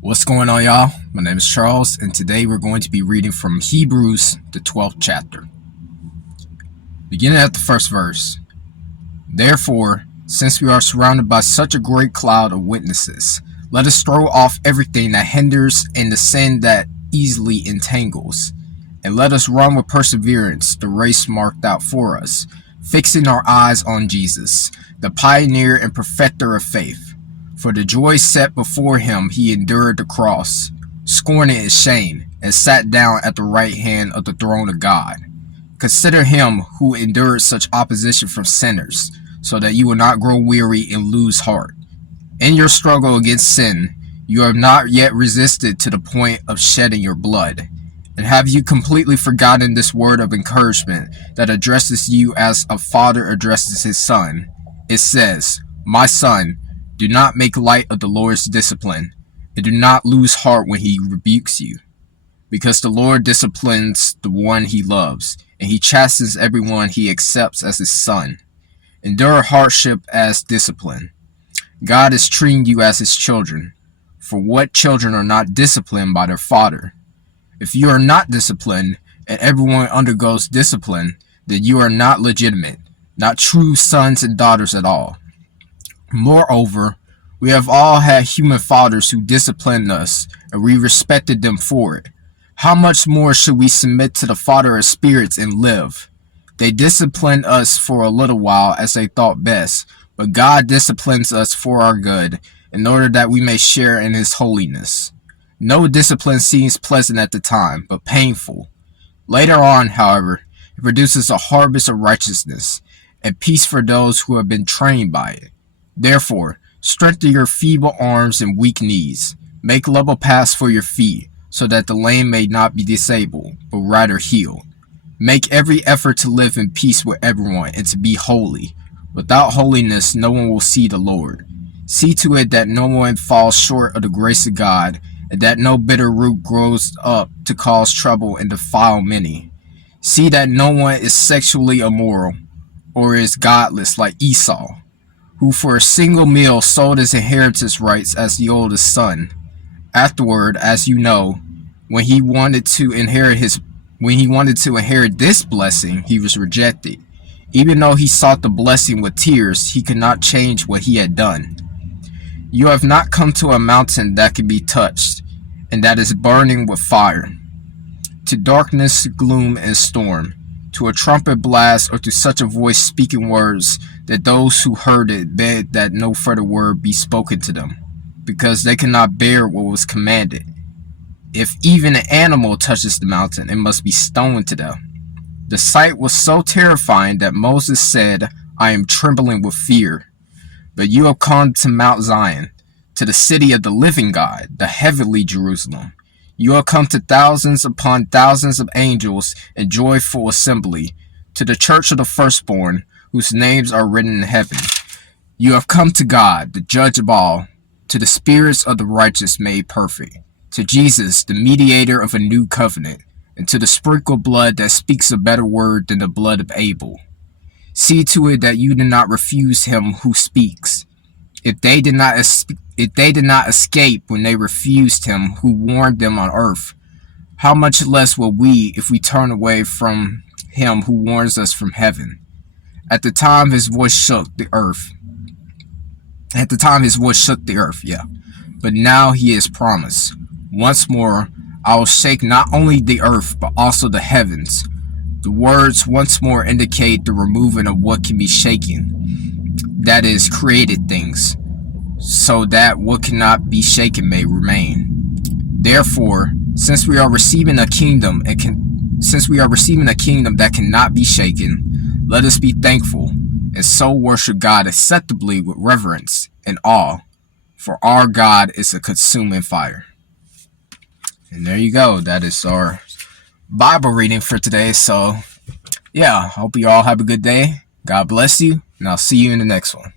What's going on, y'all? My name is Charles, and today we're going to be reading from Hebrews, the 12th chapter. Beginning at the first verse. Therefore, since we are surrounded by such a great cloud of witnesses, let us throw off everything that hinders and the sin that easily entangles, and let us run with perseverance the race marked out for us, fixing our eyes on Jesus, the pioneer and perfecter of faith. For the joy set before him he endured the cross, scorning its shame, and sat down at the right hand of the throne of God. Consider him who endured such opposition from sinners, so that you will not grow weary and lose heart. In your struggle against sin, you have not yet resisted to the point of shedding your blood. And have you completely forgotten this word of encouragement that addresses you as a father addresses his son? It says, "My son, do not make light of the Lord's discipline, and do not lose heart when he rebukes you. Because the Lord disciplines the one he loves, and he chastens everyone he accepts as his son. Endure hardship as discipline. God is treating you as his children. For what children are not disciplined by their father? If you are not disciplined, and everyone undergoes discipline, then you are not legitimate, not true sons and daughters at all. Moreover, we have all had human fathers who disciplined us, and we respected them for it. How much more should we submit to the Father of spirits and live? They disciplined us for a little while as they thought best, but God disciplines us for our good, in order that we may share in his holiness. No discipline seems pleasant at the time, but painful. Later on, however, it produces a harvest of righteousness, and peace for those who have been trained by it. Therefore, strengthen your feeble arms and weak knees. Make level paths for your feet, so that the lame may not be disabled, but rather healed. Make every effort to live in peace with everyone and to be holy. Without holiness, no one will see the Lord. See to it that no one falls short of the grace of God, and that no bitter root grows up to cause trouble and defile many. See that no one is sexually immoral, or is godless like Esau, who for a single meal sold his inheritance rights as the oldest son. Afterward, as you know, when he wanted to inherit this blessing, he was rejected. Even though he sought the blessing with tears, he could not change what he had done. You have not come to a mountain that can be touched, and that is burning with fire, to darkness, gloom, and storm, to a trumpet blast, or to such a voice speaking words that those who heard it begged that no further word be spoken to them, because they cannot bear what was commanded. If even an animal touches the mountain, it must be stoned to death. The sight was so terrifying that Moses said, "I am trembling with fear." But you have come to Mount Zion, to the city of the living God, the heavenly Jerusalem. You have come to thousands upon thousands of angels in joyful assembly, to the church of the firstborn, whose names are written in heaven. You have come to God, the judge of all, to the spirits of the righteous made perfect, to Jesus, the mediator of a new covenant, and to the sprinkled blood that speaks a better word than the blood of Abel. See to it that you do not refuse him who speaks. If they did not escape when they refused him who warned them on earth, how much less will we if we turn away from him who warns us from heaven? At the time his voice shook the earth. Yeah. But now he has promised, once more, I will shake not only the earth, but also the heavens. The words once more indicate the removing of what can be shaken, that is, created things, so that what cannot be shaken may remain. Therefore, since we are receiving a kingdom that cannot be shaken, let us be thankful, and so worship God acceptably with reverence and awe, for our God is a consuming fire. And there you go. That is our Bible reading for today. So, yeah, hope you all have a good day. God bless you, and I'll see you in the next one.